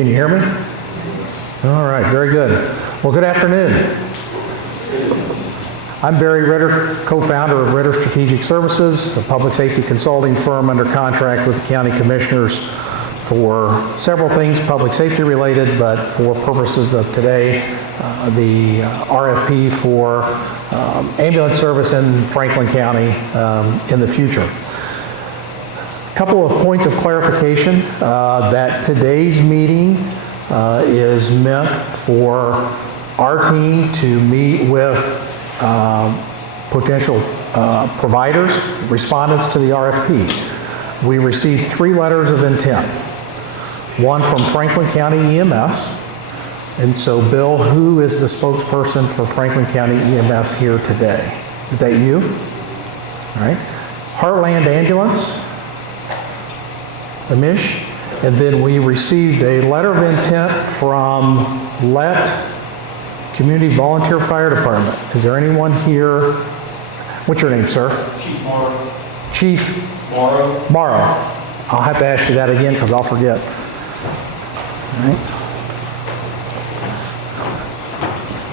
Can you hear me? All right, very good. Well, good afternoon. I'm Barry Ritter, co-founder of Ritter Strategic Services, a public safety consulting firm under contract with the county commissioners for several things public safety related, but for purposes of today, the RFP for ambulance service in Franklin County in the future. A couple of points of clarification that today's meeting is meant for our team to meet with potential providers, respondents to the RFP. We received 3 letters of intent. One from Franklin County EMS. And so, Bill, who is the spokesperson for Franklin County EMS here today? Is that you? All right. Heartland Ambulance, Amish. And then we received a letter of intent from Community Volunteer Fire Department. Is there anyone here? What's your name, sir? Chief Morrow. Chief Morrow. Morrow. I'll have to ask you that again because I'll forget. All right.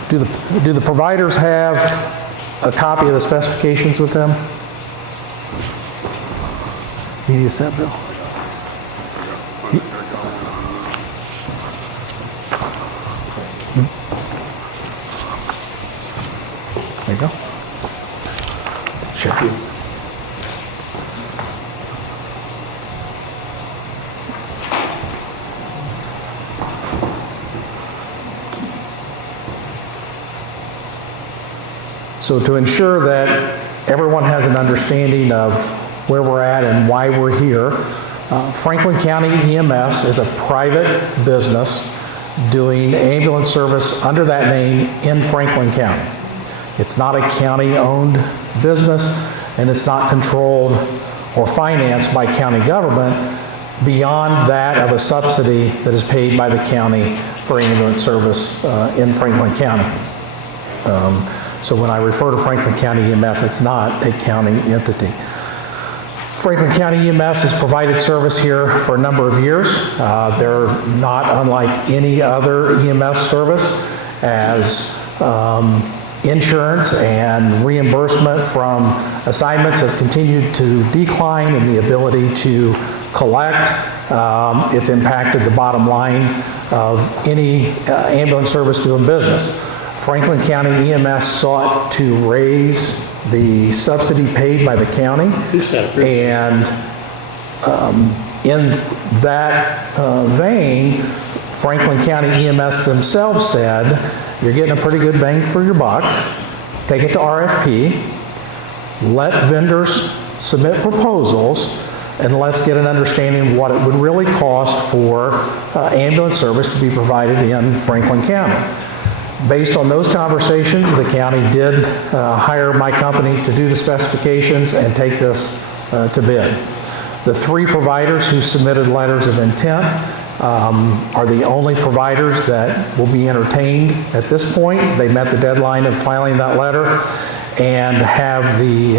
Do the providers have a copy of the specifications with them? You need a set, Bill? There you go. Sure. So to ensure that everyone has an understanding of where we're at and why we're here, Franklin County EMS is a private business doing ambulance service under that name in Franklin County. It's not a county-owned business, and it's not controlled or financed by county government beyond that of a subsidy that is paid by the county for ambulance service in Franklin County. So when I refer to Franklin County EMS, it's not a county entity. Franklin County EMS has provided service here for a number of years. They're not unlike any other EMS service, as insurance and reimbursement from assignments have continued to decline, and the ability to collect, it's impacted the bottom line of any ambulance service doing business. Franklin County EMS sought to raise the subsidy paid by the county, and in that vein, Franklin County EMS themselves said, you're getting a pretty good bang for your buck, take it to RFP, let vendors submit proposals, and let's get an understanding of what it would really cost for ambulance service to be provided in Franklin County. Based on those conversations, the county did hire my company to do the specifications and take this to bid. The 3 providers who submitted letters of intent are the only providers that will be entertained at this point. They met the deadline of filing that letter and have the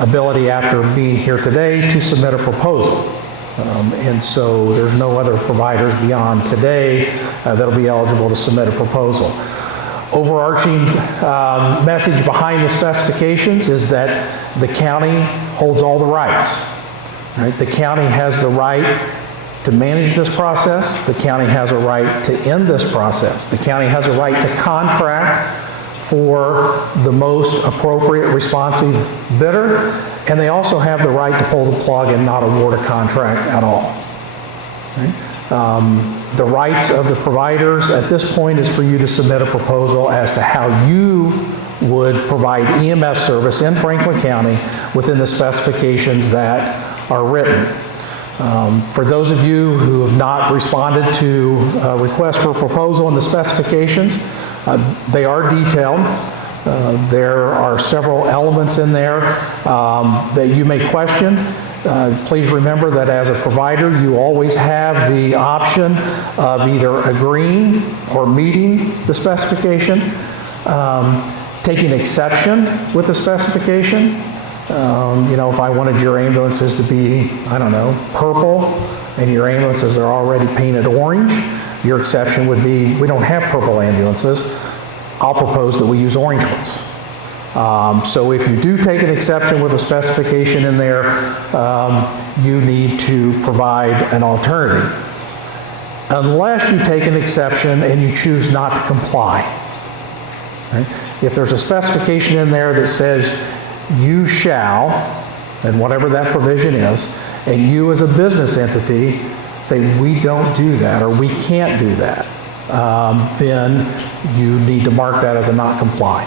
ability, after being here today, to submit a proposal. And so there's no other providers beyond today that'll be eligible to submit a proposal. Overarching message behind the specifications is that the county holds all the rights. Right? The county has the right to manage this process. The county has a right to end this process. The county has a right to contract for the most appropriate responsive bidder, and they also have the right to pull the plug and not award a contract at all. Right? The rights of the providers at this point is for you to submit a proposal as to how you would provide EMS service in Franklin County within the specifications that are written. For those of you who have not responded to a request for a proposal in the specifications, they are detailed. There are several elements in there that you may question. Please remember that as a provider, you always have the option of either agreeing or meeting the specification, taking exception with the specification. You know, if I wanted your ambulances to be, I don't know, purple, and your ambulances are already painted orange, your exception would be, we don't have purple ambulances. I'll propose that we use orange ones. So if you do take an exception with a specification in there, you need to provide an alternative. Unless you take an exception and you choose not to comply. Right? If there's a specification in there that says you shall, and whatever that provision is, and you as a business entity say we don't do that or we can't do that, then you need to mark that as a not comply.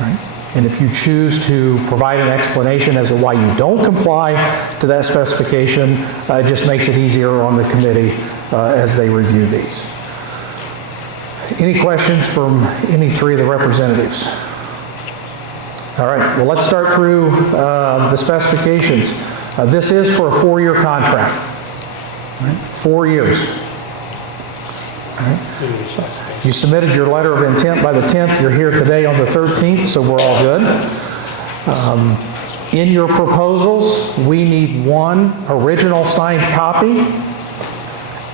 Right? And if you choose to provide an explanation as to why you don't comply to that specification, it just makes it easier on the committee as they review these. Any questions from any three of the representatives? All right, well, let's start through the specifications. This is for a 4-year contract, right? 4 years. All right. You submitted your letter of intent by the 10th. You're here today on the 13th, so we're all good. In your proposals, we need 1 original signed copy,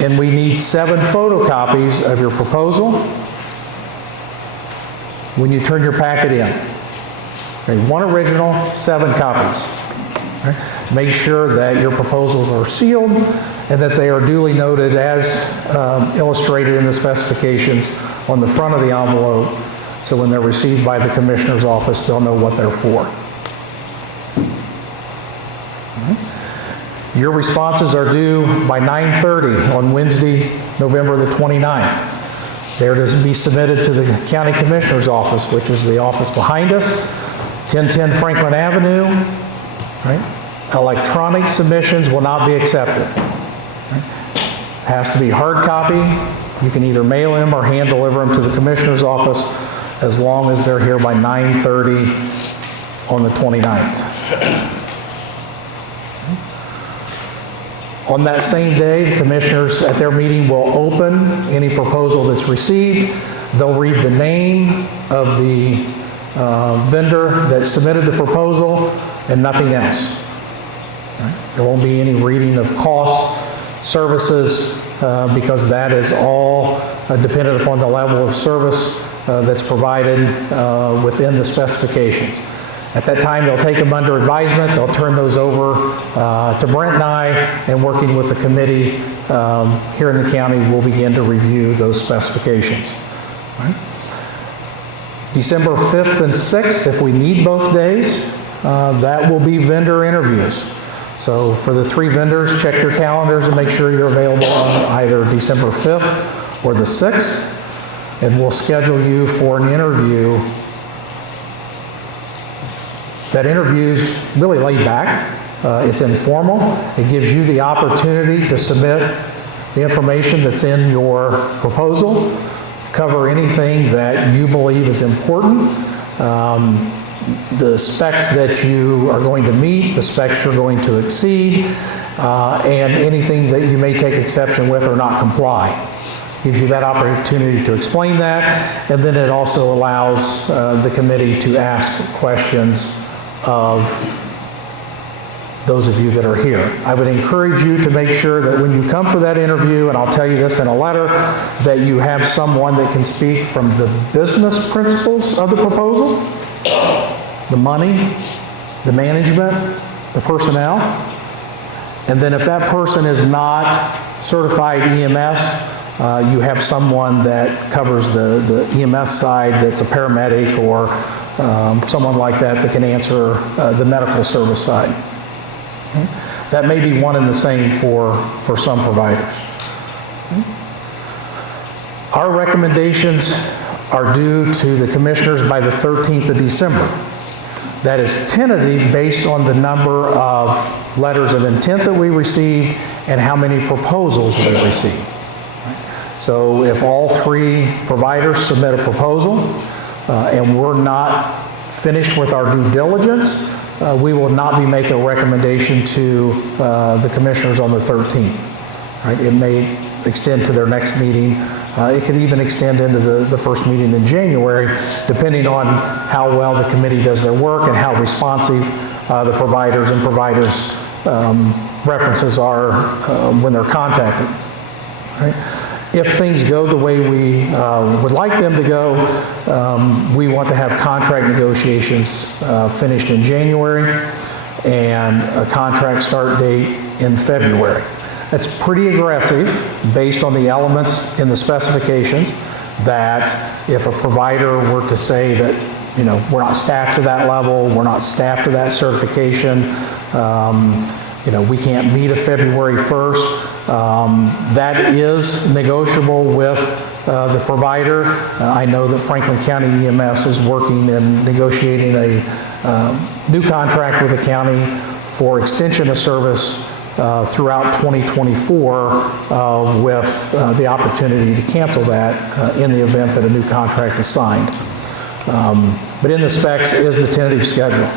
and we need 7 photocopies of your proposal when you turn your packet in. Okay, 1 original, 7 copies. Okay. Make sure that your proposals are sealed and that they are duly noted as illustrated in the specifications on the front of the envelope, so when they're received by the Commissioner's office, they'll know what they're for. Your responses are due by 9:30 on Wednesday, November the 29th. They're to be submitted to the County Commissioner's office, which is the office behind us, 1010 Franklin Avenue. Right? Electronic submissions will not be accepted. Right? Has to be hard copy. You can either mail them or hand deliver them to the Commissioner's office as long as they're here by 9:30 on the 29th. On that same day, the Commissioners at their meeting will open any proposal that's received. They'll read the name of the vendor that submitted the proposal and nothing else. Right? There won't be any reading of costs, services, because that is all dependent upon the level of service that's provided within the specifications. At that time, they'll take them under advisement. They'll turn those over to Brent and I, and working with the committee here in the county, we'll begin to review those specifications. Right? December 5th and 6th, if we need both days, that will be vendor interviews. So for the 3 vendors, check your calendars and make sure you're available on either December 5th or the 6th, and we'll schedule you for an interview. That interview's really laid back. It's informal. It gives you the opportunity to submit the information that's in your proposal, cover anything that you believe is important, the specs that you are going to meet, the specs you're going to exceed, and anything that you may take exception with or not comply. Gives you that opportunity to explain that, and then it also allows the committee to ask questions of those of you that are here. I would encourage you to make sure that when you come for that interview, and I'll tell you this in a letter, that you have someone that can speak from the business principles of the proposal, the money, the management, the personnel, and then if that person is not certified EMS, you have someone that covers the EMS side that's a paramedic or someone like that that can answer the medical service side. Okay? That may be one and the same for some providers. Okay? Our recommendations are due to the Commissioners by the 13th of December. That is tentative based on the number of letters of intent that we received and how many proposals we received. So if all 3 providers submit a proposal and we're not finished with our due diligence, we will not be making a recommendation to the Commissioners on the 13th. Right? It may extend to their next meeting. It could even extend into the first meeting in January, depending on how well the committee does their work and how responsive the providers references are when they're contacted. Right? If things go the way we would like them to go, we want to have contract negotiations finished in January and a contract start date in February. That's pretty aggressive based on the elements in the specifications, that if a provider were to say that, you know, we're not staffed to that level, we're not staffed to that certification, you know, we can't meet a February 1st, that is negotiable with the provider. I know that Franklin County EMS is working and negotiating a new contract with the county for extension of service throughout 2024 with the opportunity to cancel that in the event that a new contract is signed. But in the specs is the tentative schedule.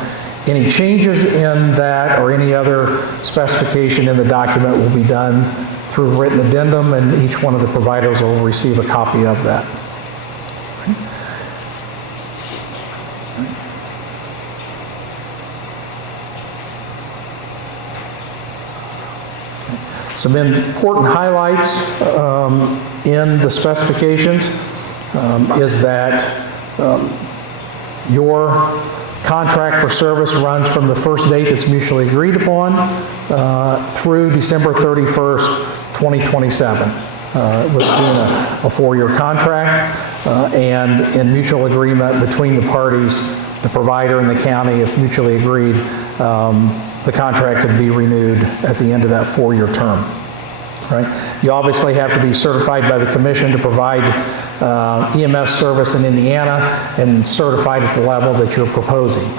Any changes in that or any other specification in the document will be done through written addendum, and each one of the providers will receive a copy of that. Some important highlights in the specifications is that your contract for service runs from the first date that's mutually agreed upon through December 31st, 2027. With being a 4-year contract and in mutual agreement between the parties, the provider and the county, if mutually agreed, the contract could be renewed at the end of that 4-year term. Right? You obviously have to be certified by the commission to provide EMS service in Indiana and certified at the level that you're proposing.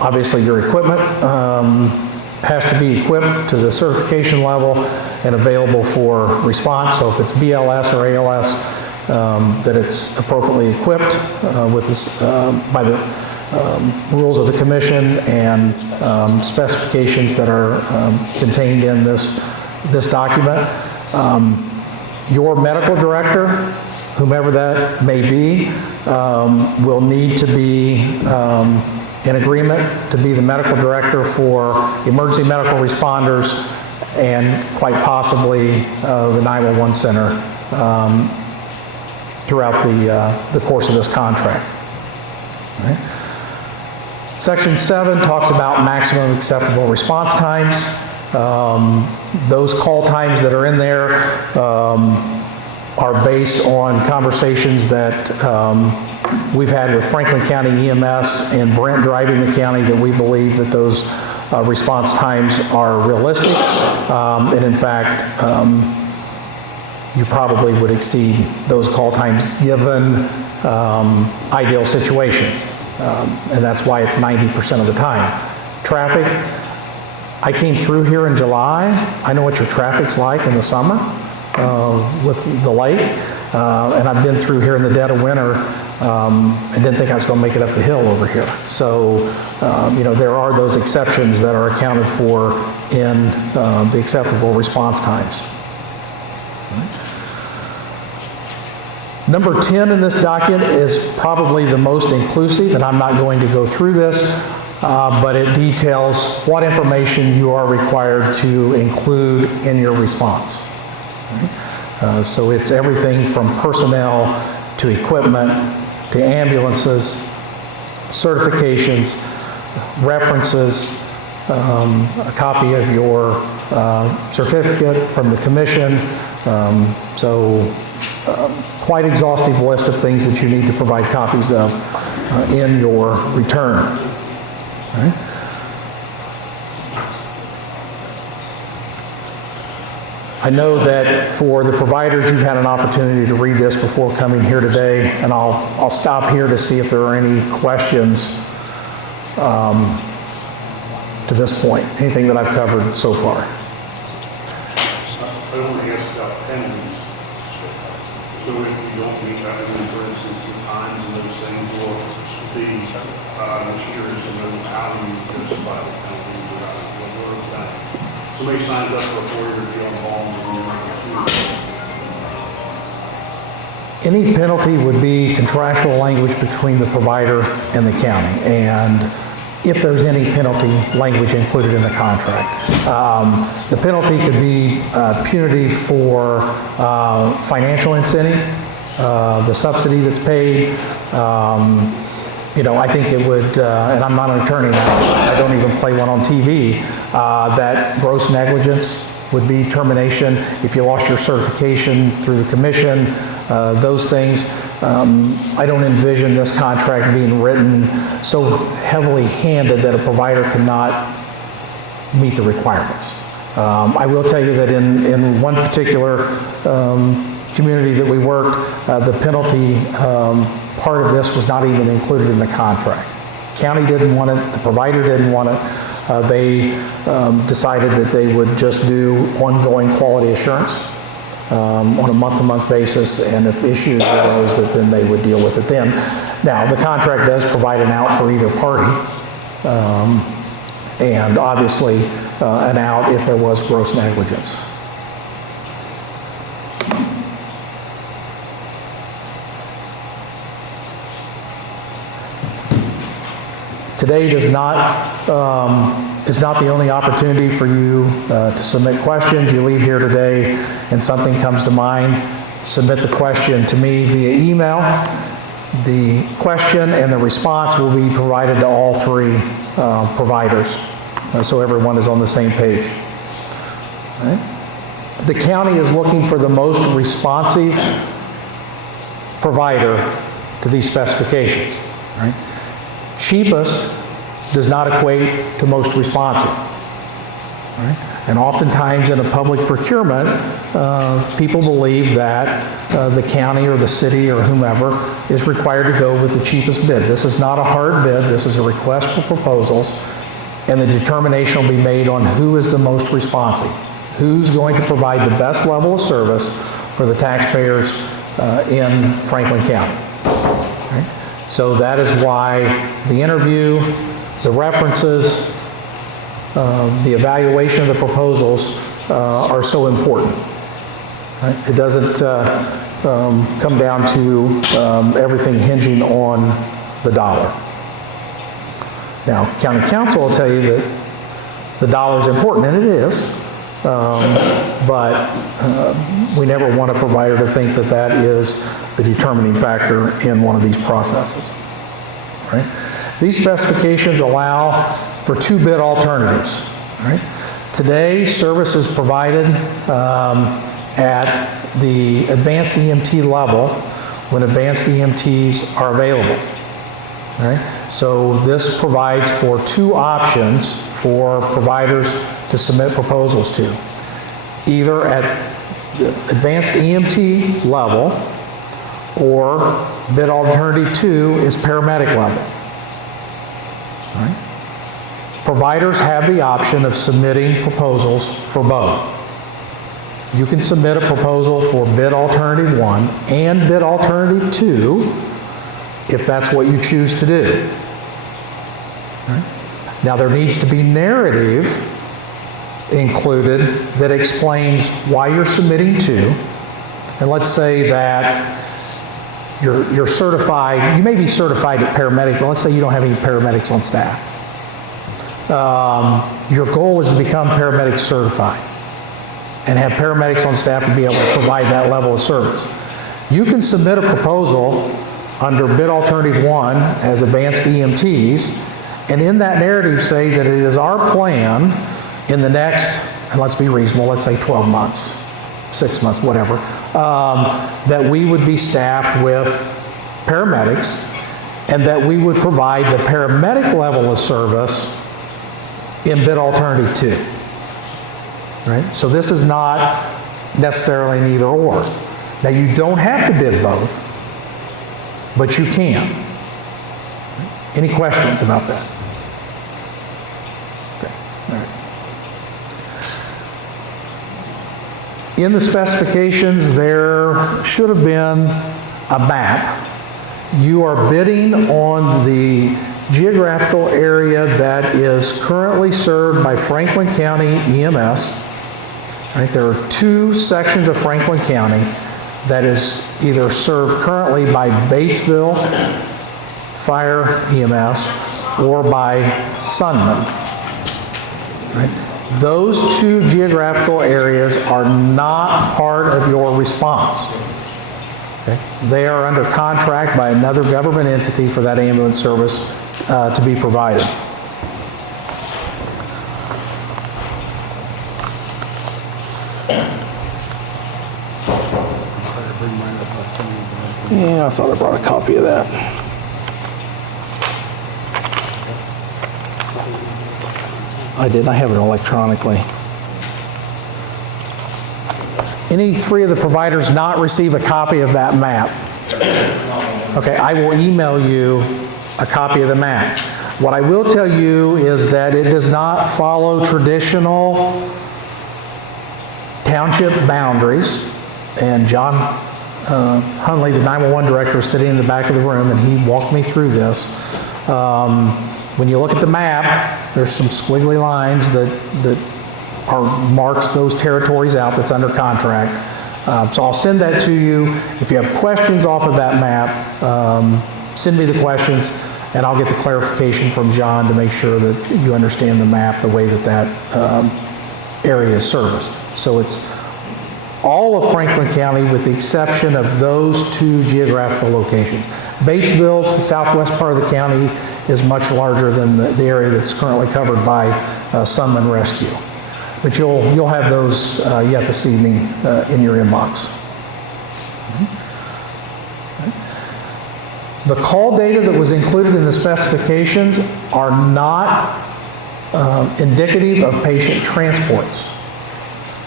Obviously your equipment has to be equipped to the certification level and available for response. So if it's BLS or ALS, that it's appropriately equipped with this, by the rules of the commission and specifications that are contained in this document. Your medical director, whomever that may be, will need to be in agreement to be the medical director for emergency medical responders and quite possibly the 911 center throughout the course of this contract. All right. Section 7 talks about maximum acceptable response times. Those call times that are in there are based on conversations that we've had with Franklin County EMS and Brent driving the county, that we believe that those response times are realistic. And in fact, you probably would exceed those call times given ideal situations. And that's why it's 90% of the time. Traffic, I came through here in July. I know what your traffic's like in the summer with the lake. And I've been through here in the dead of winter and didn't think I was going to make it up the hill over here. So, you know, there are those exceptions that are accounted for in the acceptable response times. Number 10 in this document is probably the most inclusive, and I'm not going to go through this, but it details what information you are required to include in your response. So it's everything from personnel to equipment to ambulances, certifications, references, a copy of your certificate from the commission. Quite exhaustive list of things that you need to provide copies of in your return. All right. I know that for the providers, you've had an opportunity to read this before coming here today, and I'll stop here to see if there are any questions to this point. Anything that I've covered so far? I want to ask about penalties. So if you don't meet that, for instance, the times and those things, or the cheers and those hourly, there's a vital penalty for that. Somebody signs up for a 4-year deal on homes and Any penalty would be contractual language between the provider and the county. And if there's any penalty language included in the contract. The penalty could be punitive for financial incentive, the subsidy that's paid. I think it would, and I'm not an attorney, I don't even play one on TV, that gross negligence would be termination. If you lost your certification through the commission, those things. I don't envision this contract being written so heavily handed that a provider cannot meet the requirements. I will tell you that in one particular community that we worked, the penalty part of this was not even included in the contract. County didn't want it, the provider didn't want it. They decided that they would just do ongoing quality assurance on a month-to-month basis, and if issues arose, that then they would deal with it then. Now, the contract does provide an out for either party, and obviously an out if there was gross negligence. Today is not the only opportunity for you to submit questions. You leave here today and something comes to mind, submit the question to me via email. The question and the response will be provided to all three providers, so everyone is on the same page. All right. The county is looking for the most responsive provider to these specifications. All right. Cheapest does not equate to most responsive. Right? And oftentimes in a public procurement, people believe that the county or the city or whomever is required to go with the cheapest bid. This is not a hard bid, this is a request for proposals, and the determination will be made on who is the most responsive, who's going to provide the best level of service for the taxpayers in Franklin County. So that is why the interview, the references, the evaluation of the proposals are so important. Right? It doesn't come down to everything hinging on the dollar. Now, County Council will tell you that the dollar is important, and it is, but we never want a provider to think that that is the determining factor in one of these processes. Right? These specifications allow for two bid alternatives. Right? Today, service is provided at the advanced EMT level when advanced EMTs are available. Right? So this provides for two options for providers to submit proposals to. Either at the advanced EMT level, or bid alternative 2 is paramedic level. Right? Providers have the option of submitting proposals for both. You can submit a proposal for bid alternative 1 and bid alternative 2 if that's what you choose to do. Right? Now there needs to be narrative included that explains why you're submitting to, and let's say that you're certified, you may be certified at paramedic, but let's say you don't have any paramedics on staff. Your goal is to become paramedic certified and have paramedics on staff to be able to provide that level of service. You can submit a proposal under bid alternative 1 as advanced EMTs, and in that narrative say that it is our plan in the next, and let's be reasonable, let's say 12 months, 6 months, whatever, that we would be staffed with paramedics and that we would provide the paramedic level of service in bid alternative 2. Right? So this is not necessarily an either or. Now you don't have to bid both, but you can. Any questions about that? Okay. All right. In the specifications, there should have been a map. You are bidding on the geographical area that is currently served by Franklin County EMS. Right, there are 2 sections of Franklin County that is either served currently by Batesville Fire EMS or by Sunman. Right? Those two geographical areas are not part of your response. Okay? They are under contract by another government entity for that ambulance service to be provided. Yeah, I thought I brought a copy of that. I did. I have it electronically. Any three of the providers not receive a copy of that map? Okay, I will email you a copy of the map. What I will tell you is that it does not follow traditional township boundaries. And John Hunley, the 911 director, is sitting in the back of the room, and he walked me through this. When you look at the map, there's some squiggly lines that marks those territories out that's under contract. So I'll send that to you. If you have questions off of that map, send me the questions, and I'll get the clarification from John to make sure that you understand the map the way that that area is serviced. So it's all of Franklin County with the exception of those two geographical locations. Batesville, the southwest part of the county, is much larger than the area that's currently covered by Sunman Rescue. But you'll have those yet this evening in your inbox. The call data that was included in the specifications are not indicative of patient transports.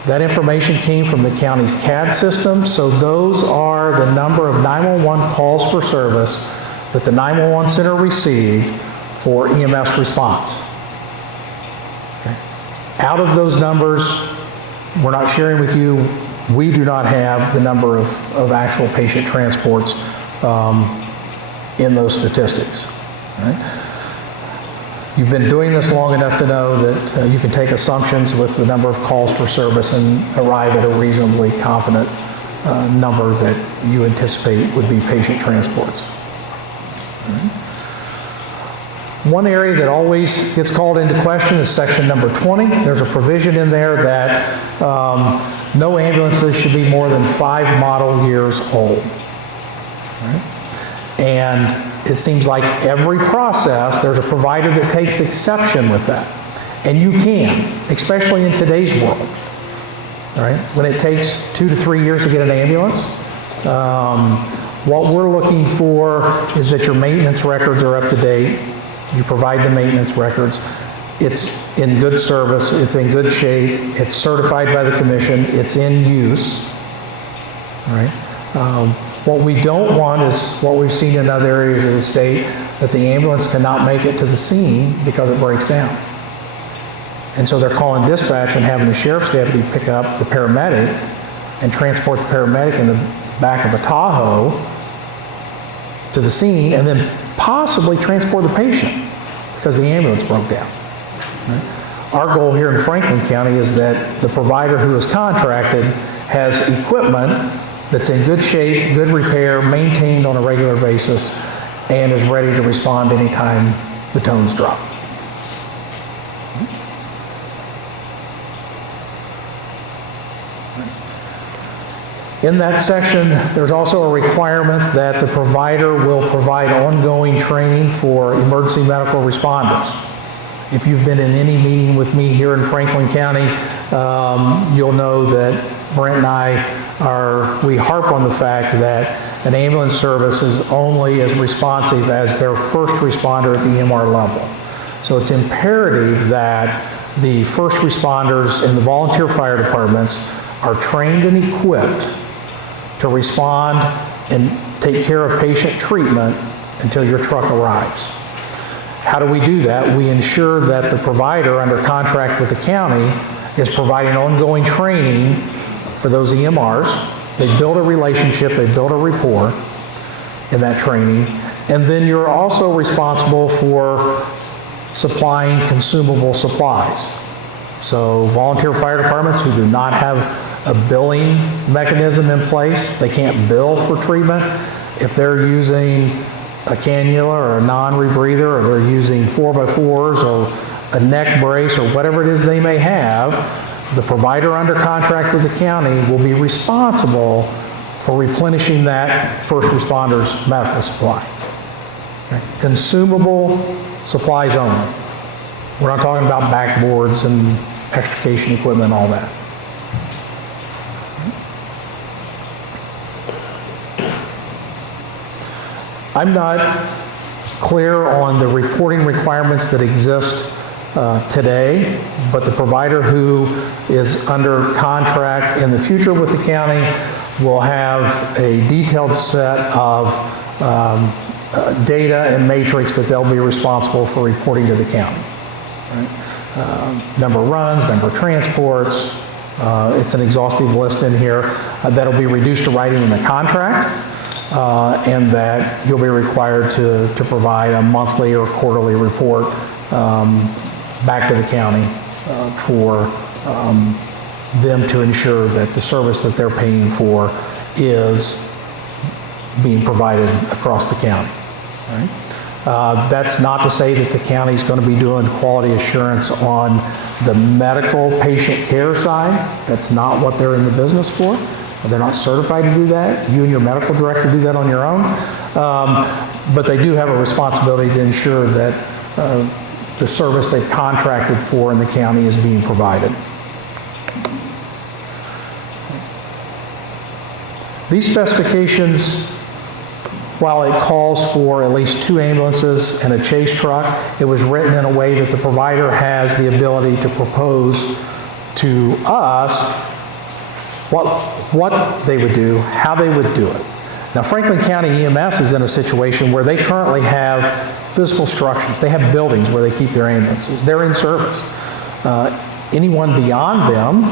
That information came from the county's CAD system, so those are the number of 911 calls for service that the 911 center received for EMS response. Okay. Out of those numbers, we're not sharing with you, we do not have the number of actual patient transports in those statistics. Right? You've been doing this long enough to know that you can take assumptions with the number of calls for service and arrive at a reasonably confident number that you anticipate would be patient transports. One area that always gets called into question is section number 20. There's a provision in there that no ambulances should be more than 5 model years old. Right? And it seems like every process, there's a provider that takes exception with that. And you can, especially in today's world. All right? When it takes 2 to 3 years to get an ambulance, what we're looking for is that your maintenance records are up to date. You provide the maintenance records. It's in good service. It's in good shape. It's certified by the commission. It's in use. All right? What we don't want is what we've seen in other areas of the state, that the ambulance cannot make it to the scene because it breaks down. And so they're calling dispatch and having the sheriff's deputy pick up the paramedic and transport the paramedic in the back of a Tahoe to the scene, and then possibly transport the patient because the ambulance broke down. Right? Our goal here in Franklin County is that the provider who is contracted has equipment that's in good shape, good repair, maintained on a regular basis, and is ready to respond anytime the tones drop. In that section, there's also a requirement that the provider will provide ongoing training for emergency medical responders. If you've been in any meeting with me here in Franklin County, you'll know that Brent and I we harp on the fact that an ambulance service is only as responsive as their first responder at the EMR level. So it's imperative that the first responders in the volunteer fire departments are trained and equipped to respond and take care of patient treatment until your truck arrives. How do we do that? We ensure that the provider under contract with the county is providing ongoing training for those EMRs. They build a relationship, they build a rapport in that training, and then you're also responsible for supplying consumable supplies. So volunteer fire departments who do not have a billing mechanism in place, they can't bill for treatment. If they're using a cannula or a non-rebreather, or they're using 4x4s or a neck brace or whatever it is they may have, the provider under contract with the county will be responsible for replenishing that first responder's medical supply. Okay? Consumable supplies only. We're not talking about backboards and extrication equipment and all that. I'm not clear on the reporting requirements that exist today, but the provider who is under contract in the future with the county will have a detailed set of data and matrix that they'll be responsible for reporting to the county. Right? Number of runs, number of transports. It's an exhaustive list in here that'll be reduced to writing in the contract. And that you'll be required to provide a monthly or quarterly report back to the county for them to ensure that the service that they're paying for is being provided across the county. Right? That's not to say that the county is going to be doing quality assurance on the medical patient care side. That's not what they're in the business for. They're not certified to do that. You and your medical director do that on your own. But they do have a responsibility to ensure that the service they've contracted for in the county is being provided. These specifications, while it calls for at least 2 ambulances and a chase truck, it was written in a way that the provider has the ability to propose to us what they would do, how they would do it. Now, Franklin County EMS is in a situation where they currently have physical structures. They have buildings where they keep their ambulances. They're in service. Anyone beyond them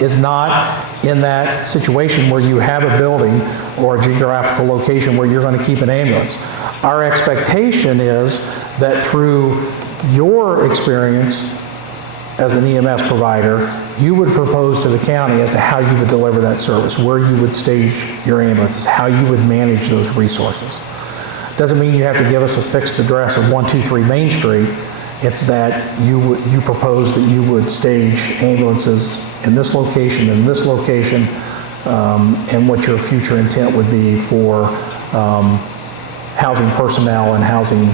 is not in that situation where you have a building or a geographical location where you're going to keep an ambulance. Our expectation is that through your experience as an EMS provider, you would propose to the county as to how you would deliver that service, where you would stage your ambulances, how you would manage those resources. Doesn't mean you have to give us a fixed address of 123 Main Street. It's that you propose that you would stage ambulances in this location, and what your future intent would be for housing personnel and housing